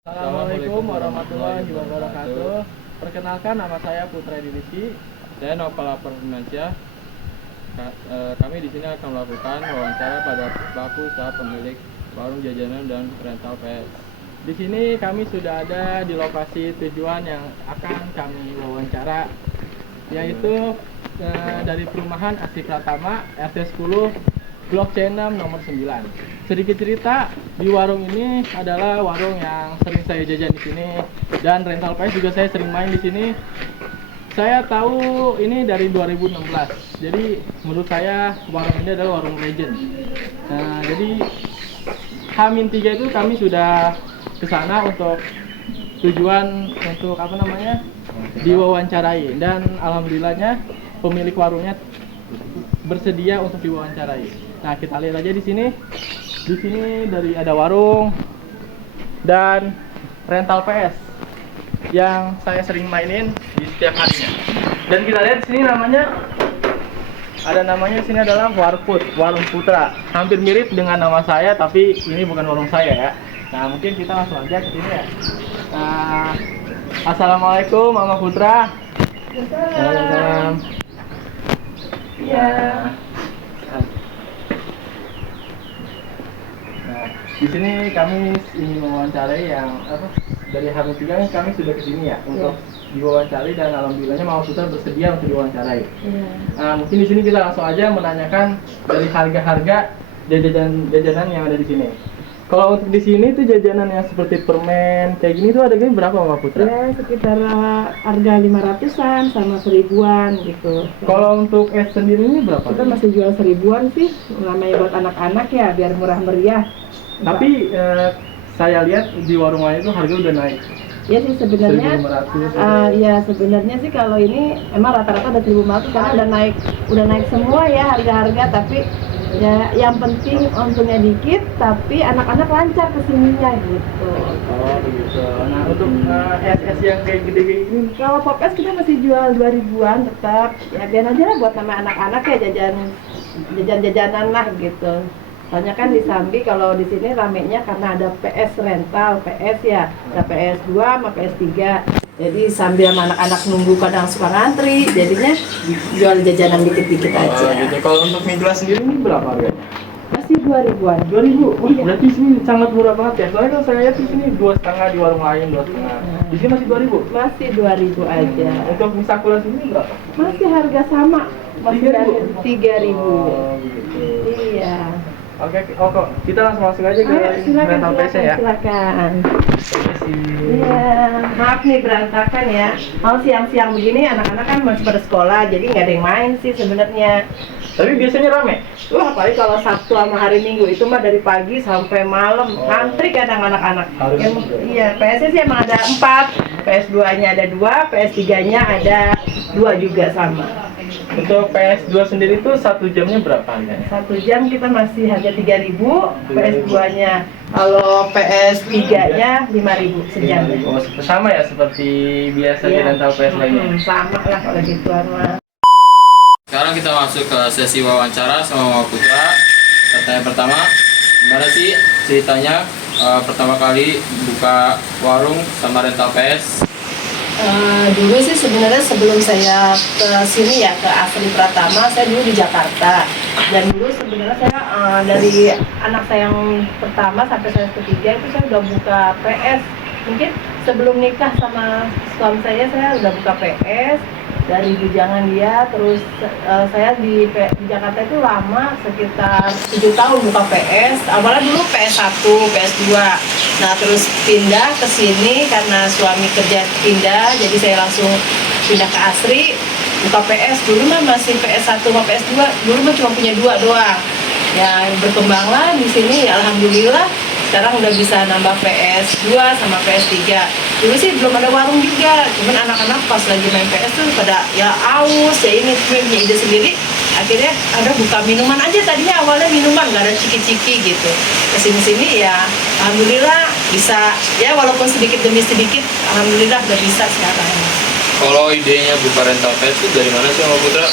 Assalamualaikum warahmatullahi wabarakatuh. Perkenalkan, nama saya Putra Rizky. Saya Novel Firmansyah. Kami di sini akan melakukan wawancara pada pelaku usaha pemilik warung jajanan dan rental PS. Di sini kami sudah ada di lokasi tujuan yang akan kami wawancara, yaitu dari perumahan Asri Pratama RT 10 Blok C6 nomor 9. Sedikit cerita, di warung ini adalah warung yang sering saya jajan di sini, dan rental PS juga saya sering main di sini. Saya tahu ini dari 2016. Jadi menurut saya warung ini adalah warung legend. Nah, jadi H-3 itu kami sudah ke sana untuk tujuan untuk diwawancarai, dan alhamdulillahnya pemilik warungnya bersedia untuk diwawancarai. Nah, kita lihat aja di sini. Di sini dari ada warung dan rental PS yang saya sering mainin di setiap harinya. Dan kita lihat di sini namanya di sini adalah Warput, Warung Putra. Hampir mirip dengan nama saya, tapi ini bukan warung saya ya. Nah, mungkin kita langsung aja ke sini ya. Nah, Assalamualaikum Mama Putra. Waalaikumsalam. Iya. Nah, di sini kami ingin mewawancarai yang dari H-3 kami sudah ke sini ya untuk diwawancarai, dan alhamdulillahnya Mama Putra bersedia untuk diwawancarai. Nah, mungkin di sini kita langsung aja menanyakan dari harga-harga jajanan yang ada di sini. Kalau untuk di sini tuh jajanan yang seperti permen kayak gini tuh harganya berapa Mama Putra? Ya, sekitar harga 500-an sama 1000-an gitu. Kalau untuk es sendiri ini berapa? Kita masih jual 1000-an sih, namanya buat anak-anak ya, biar murah meriah. Tapi saya lihat di warung lain itu harga udah naik. Ya sih sebenarnya, 1.500. ya sebenarnya sih kalau ini emang rata-rata udah 1.500 karena udah naik semua ya harga-harga. Tapi ya yang penting untungnya dikit, tapi anak-anak lancar kesininya gitu. Oh begitu. Nah, untuk es yang kayak gede ini, Kalau pop es kita masih jual 2000-an tetap. Ya biar aja lah buat nama anak-anak ya, jajan-jajanan lah gitu. Soalnya kan di Sambi kalau di sini ramenya karena ada PS rental, PS ya, ada PS2 sama PS3. Jadi sambil sama anak-anak nunggu kadang suka ngantri, jadinya jual jajanan dikit-dikit aja. oh, gitu. Kalau untuk mie gelas sendiri ini berapa harganya? Masih 2000-an. 2000. Oh, Iya. berarti sini sangat murah banget ya. Soalnya kalau saya lihat di sini 2,5, di warung lain 2,5. Di sini masih 2000. Masih 2000 aja. Untuk mie sakura sini berapa? Masih harga sama. Masih 3.000. 3000. Oh, gitu. Iya. Oke, kok kita langsung masuk aja ke rental PS-nya ya. Silakan. Permisi. Iya, maaf nih berantakan ya. Kalau siang-siang begini anak-anak kan masih pada sekolah, jadi nggak ada yang main sih sebenarnya. Tapi biasanya rame. Wah, apalagi kalau Sabtu sama hari Minggu itu mah dari pagi sampai malam antri kadang anak-anak. Harus Iya, PS sih emang ada 4, PS2-nya ada 2, PS3-nya ada 2 juga sama. Untuk PS2 sendiri tuh 1 jamnya berapa harganya? 1 jam kita masih harga 3000, PS2-nya. Kalau PS3-nya 5000 sejam. Oh, sama ya seperti biasa di rental PS lainnya. Sama lah kalau gituan mah. Sekarang kita masuk ke sesi wawancara sama Mama Putra. Pertanyaan pertama, gimana sih ceritanya pertama kali buka warung sama rental PS? Dulu sih sebenarnya sebelum saya ke sini ya, ke Asri Pratama, saya dulu di Jakarta. Dan dulu sebenarnya saya dari anak saya yang pertama sampai saya ketiga itu saya udah buka PS. Mungkin sebelum nikah sama suami saya udah buka PS dari bujangan dia. Terus saya di Jakarta itu lama, sekitar 7 tahun buka PS. Awalnya dulu PS1, PS2. Nah, terus pindah ke sini karena suami kerja pindah, jadi saya langsung pindah ke Asri, buka PS. Dulu mah masih PS1 sama PS2, dulu mah cuma punya 2 doang. Ya, berkembanglah di sini, ya, alhamdulillah. Sekarang udah bisa nambah PS2 sama PS3. Dulu sih belum ada warung juga, cuman anak-anak pas lagi main PS tuh pada ya aus, ya ini punya ide sendiri. Akhirnya ada buka minuman aja, tadinya awalnya minuman, nggak ada ciki-ciki gitu. Kesini-sini ya alhamdulillah bisa, ya walaupun sedikit demi sedikit, alhamdulillah udah bisa sekarang. Kalau idenya buka rental PS itu dari mana sih Mama Putra?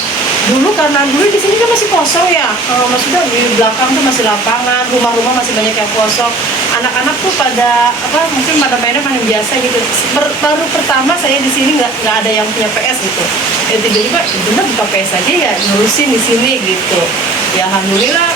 dulu karena dulu di sini kan masih kosong ya, maksudnya di belakang tuh masih lapangan, rumah-rumah masih banyak yang kosong, anak-anak tuh pada mungkin pada mainnya main biasa gitu. Baru pertama saya di sini nggak ada yang punya PS gitu, ya tiba-tiba bener buka PS aja ya nurusin di sini gitu. Ya alhamdulillah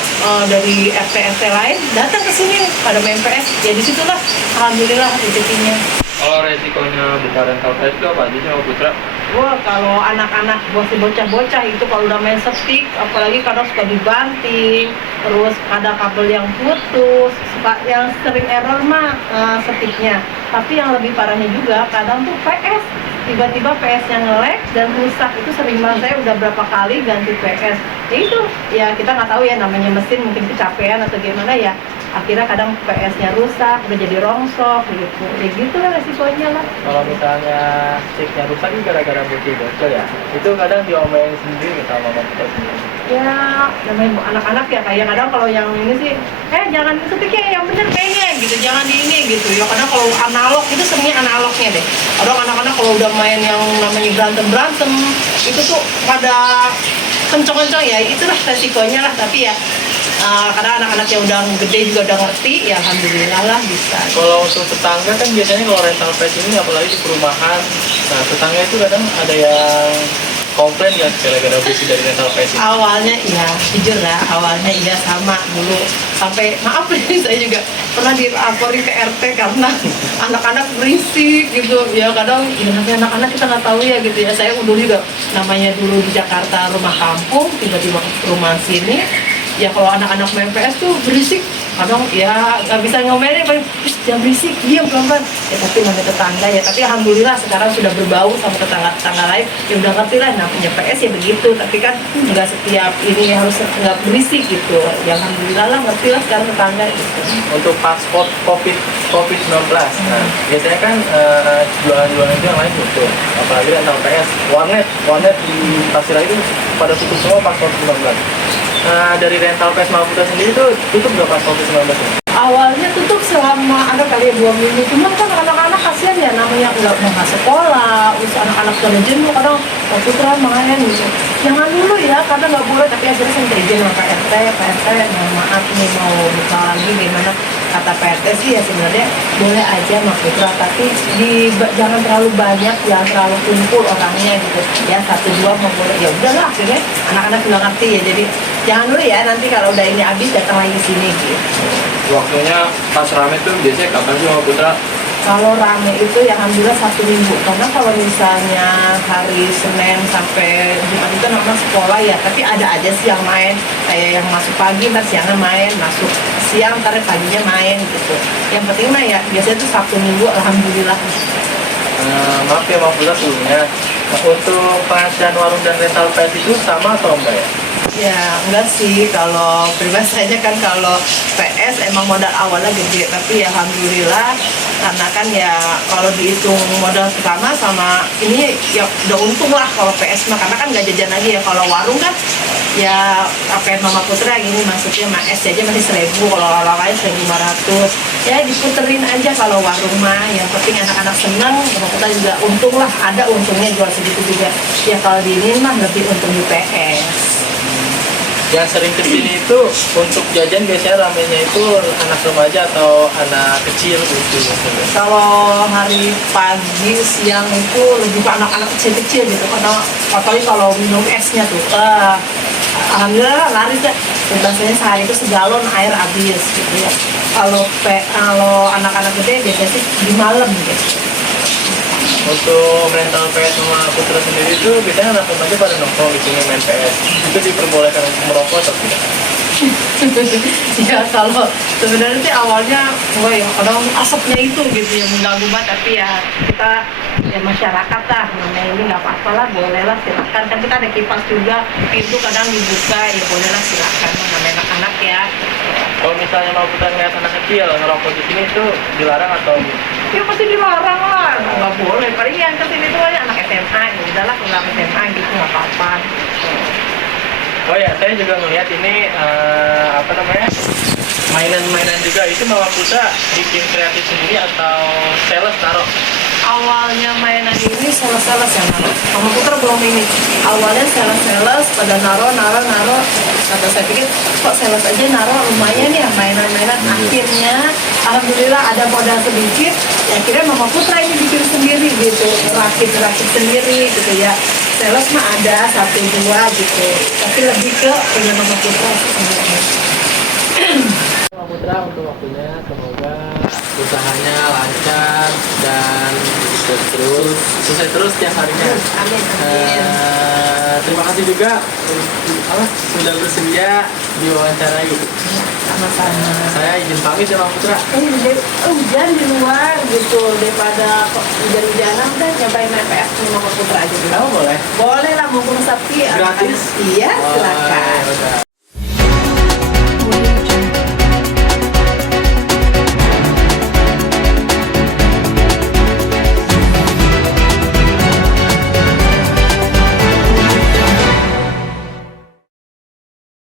dari RT lain datang ke sini pada main PS, ya disitulah alhamdulillah rezekinya. Kalau resikonya buka rental PS itu apa aja sih sama Putra? Wah, kalau anak-anak masih bocah-bocah itu kalau udah main setik, apalagi kadang suka dibanting, terus ada kabel yang putus, yang sering error mah setiknya. Tapi yang lebih parahnya juga kadang tuh PS, tiba-tiba PS-nya nge-lag dan rusak. Itu sering banget, saya udah berapa kali ganti PS. Ya itu, ya kita nggak tahu ya namanya mesin mungkin kecapean atau gimana ya. Akhirnya kadang PS-nya rusak, udah jadi rongsok gitu. Ya gitu lah resikonya lah. Kalau misalnya sticknya rusak ini gara-gara bocil-bocil ya, itu kadang diomelin sendiri sama mama kita sendiri. Ya namanya anak-anak ya, kayak kadang kalau yang ini sih jangan setiknya yang bener kayaknya gitu, jangan di ini gitu ya. Kadang kalau analog itu seringnya analognya deh. Kadang anak-anak kalau udah main yang namanya berantem itu tuh pada kenceng-kenceng ya, itulah resikonya lah. Tapi ya karena anak-anak yang udah gede juga udah ngerti, ya alhamdulillah lah bisa. Kalau untuk tetangga kan biasanya kalau rental PS ini apalagi di perumahan, nah tetangga itu kadang ada yang komplain ya gara-gara beli dari rental PS ini. Awalnya iya, jujur lah, awalnya iya sama dulu. Sampai maaf nih saya juga pernah dilaporin ke RT karena anak-anak berisik gitu. Ya kadang ya namanya anak-anak kita nggak tahu ya gitu ya. Saya dulu juga namanya dulu di Jakarta rumah kampung, tiba-tiba ke rumah sini. Ya kalau anak-anak main PS tuh berisik, kadang ya nggak bisa ngomelin, paling jangan berisik, diam pelan-pelan. Ya tapi namanya tetangga ya, tapi alhamdulillah sekarang sudah berbau sama tetangga-tetangga lain, ya udah ngerti lah namanya PS ya begitu. Tapi kan nggak setiap ini harus nggak berisik gitu. Ya alhamdulillah lah ngerti lah sekarang tetangga gitu. Untuk paspor COVID-19, nah biasanya kan jualan-jualan itu yang lain tutup, apalagi rental PS, warnet di Pasir itu pada tutup semua pas COVID-19. Nah, dari rental PS Maputra sendiri tuh tutup nggak pas COVID-19 ini? Awalnya tutup selama ada kali ya 2 minggu, cuman kan anak-anak kasihan ya, namanya nggak sekolah, terus anak-anak pada jenuh, kadang Putra main gitu. Jangan dulu ya, karena nggak boleh, tapi akhirnya saya izin sama PRT, maaf nih mau buka lagi gimana. Kata PRT sih ya sebenarnya boleh aja sama Putra, tapi jangan terlalu banyak, jangan terlalu kumpul orangnya gitu. Ya 1-2 mau boleh, ya udahlah akhirnya anak-anak juga ngerti ya, jadi jangan dulu ya, nanti kalau udah ini habis datang lagi sini gitu. Waktunya pas rame tuh biasanya kapan sih sama Putra? Kalau rame itu ya alhamdulillah 1 minggu, karena kalau misalnya hari Senin sampai Jumat itu anak sekolah ya, tapi ada aja sih yang main, kayak yang masuk pagi ntar siangnya main, masuk siang ntar paginya main gitu. Yang penting mah ya biasanya tuh Sabtu Minggu alhamdulillah. Maaf ya Mbak Putra sebelumnya, nah, untuk penghasilan warung dan rental PS itu sama atau enggak ya? Ya enggak sih, kalau pribadi saja kan kalau PS emang modal awalnya gede, tapi ya alhamdulillah karena kan ya kalau dihitung modal pertama sama ini ya udah untung lah kalau PS mah, karena kan nggak jajan lagi ya. Kalau warung kan ya apa yang Mama Putra gini maksudnya mah es aja masih 1.000, kalau orang lain 1.500 ya diputerin aja. Kalau warung mah yang penting anak-anak senang, Mama Putra juga untung lah, ada untungnya jual segitu juga ya. Kalau di ini mah lebih untung di PS. Yang sering kesini itu untuk jajan biasanya ramenya itu anak remaja atau anak kecil gitu. Kalau hari pagi siang itu lebih ke anak-anak kecil-kecil gitu, karena apalagi kalau minum esnya tuh alhamdulillah laris deh. Biasanya sehari itu segalon air habis gitu ya. Kalau anak-anak gede biasanya sih di malam gitu. Untuk rental PS sama Putra sendiri itu biasanya anak remaja pada nongkrong di sini main PS. Itu diperbolehkan untuk merokok atau tidak? Ya kalau sebenarnya sih awalnya wah ya kadang asapnya itu gitu yang mengganggu banget, tapi ya kita ya masyarakat lah namanya ini nggak apa-apa lah, boleh lah silakan. Kan kita ada kipas juga, pintu kadang dibuka, ya boleh lah silakan namanya anak-anak ya. Kalau misalnya mau Putra ngeliat anak kecil ngerokok di sini itu dilarang atau Ya pasti dilarang lah, nggak boleh. Paling yang kesini tuh aja anak SMA, ya udahlah kalau anak SMA gitu nggak apa-apa. Oh ya, saya juga ngeliat ini apa namanya mainan-mainan juga. Itu Mama Putra bikin kreatif sendiri atau sales taruh? awalnya mainan ini sales-sales ya Naro. Mama Putra belum ini. Awalnya sales-sales pada naro. Kata saya pikir kok sales aja naro lumayan ya mainan-mainan. Akhirnya alhamdulillah ada modal sedikit. Ya akhirnya Mama Putra ini bikin sendiri gitu, rakit sendiri gitu ya. Sales mah ada 1-2 gitu. Tapi lebih ke punya Mama Putra sebenarnya. Mama Putra untuk waktunya, semoga usahanya lancar dan sukses terus tiap harinya. Amin. Terima kasih juga sudah bersedia diwawancarai. Sama-sama. Saya izin pamit ya Mama Putra. Hujan di luar gitu daripada hujan-hujanan kan nyobain main PS di Mama Putra aja dulu. Kamu boleh? Boleh lah mumpung Sabtu. Gratis? Iya, silakan. Udah.